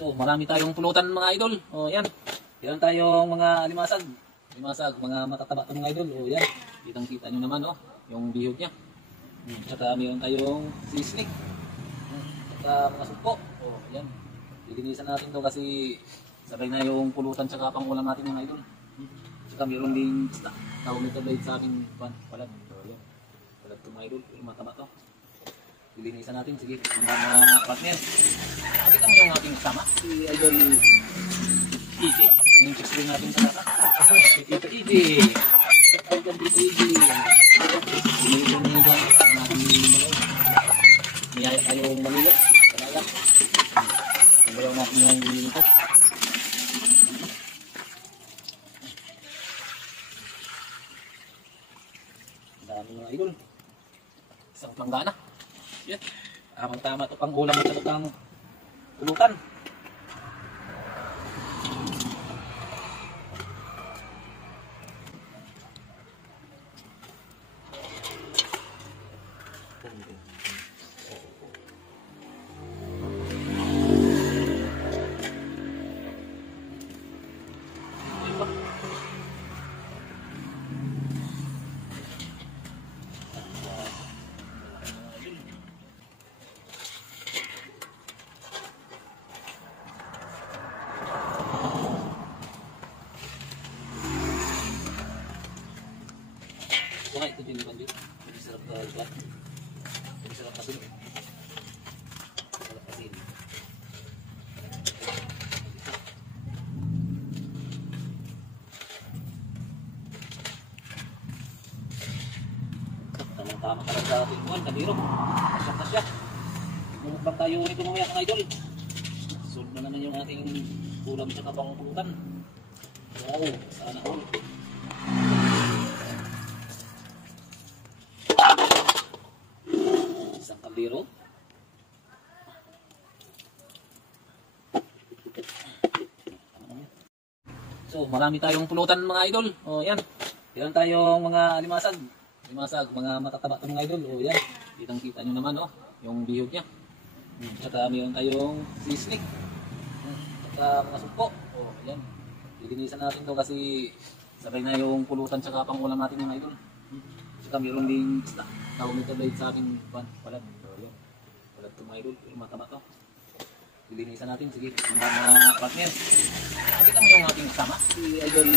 So, marami tayong pulutan mga idol. O, yan. Yan tayong mga alimasag. Alimasag, mga matataba ito mga idol. O, yan. Kitang-kita nyo naman, o. Yung bihog niya. Tsaka mayroon tayong sisnik. Tsaka mga sugpo. O, yan. Lilinisan natin to kasi sabay na yung pulutan tsaka pang ulam natin mga idol. Tsaka mayroon din isda. Tawag nito blade sa aking palad. O, yan. Palad ito mga idol. Yung mataba to. Lilinisan natin. Sige, mga partner. Nakita mo yung ating kasama? Si Idol Easy. Yung chicks rin natin sa kasa. Si Tito Easy. Welcome Tito Easy. Sinigyan nyo dyan. Niyaya tayong malilit. Kalaya. Ang bayaw natin yung nilito. Ang dami mga idol. Isang planggana. Yan. Tama ito pang ulam at itang pulutan. Wala ito din naman dito. Hindi sarap ka iba. Hindi sarap kasi. Sarap kasi. Tama-tama ka lang sa ating buwan. Kabiro. Kasya-kasya. Mumukbang tayo nito mamaya mga idol. Solve na naman yung ating ulam sa kapang pulutan. Wow. Sana all. Kaldero. So, marami tayong pulutan mga idol. O, yan. Yan tayong mga alimasag. Alimasag, mga matataba ito mga idol. O, yan. Kitang-kita nyo naman, o. Yung bihog niya. Tsaka mayroon tayong sisnik. Tsaka mga sugpo. O, yan. Lilinisan natin to kasi sabay na yung pulutan tsaka pang ulam natin mga idol. Tsaka mayroon din isda. Tawag nito blade sa aking palad. Palad ito mga idol. Yung mataba to. Lilinisan natin. Sige, mga partner. Nakita mo yung ating kasama? Si Idol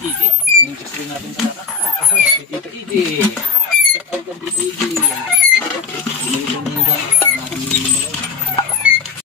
Easy. Yung chicks rin natin sa kasa. Si Tito Easy. Welcome Tito Easy. Sinigyan nyo dyan. Ang ating